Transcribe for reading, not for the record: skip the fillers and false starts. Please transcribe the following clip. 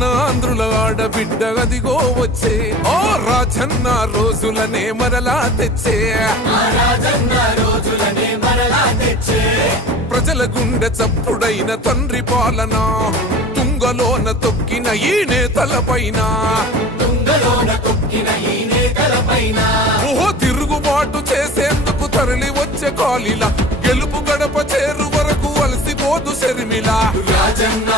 మన ఆంధ్రుల ఆడబిడ్డ అదిగో వచ్చే ఓ రాజన్న రోజులనే మరలా తెచ్చే ప్రజల గుండె చప్పుడైన తండ్రి పాలన తుంగలోన తొక్కిన ఈ నేతలపైన ఓహో తిరుగుబాటు చేసేందుకు తరలి వచ్చే కాలిలా గెలుపు గడప చేరు వరకు అలసిపోదు శర్మిల రాజన్న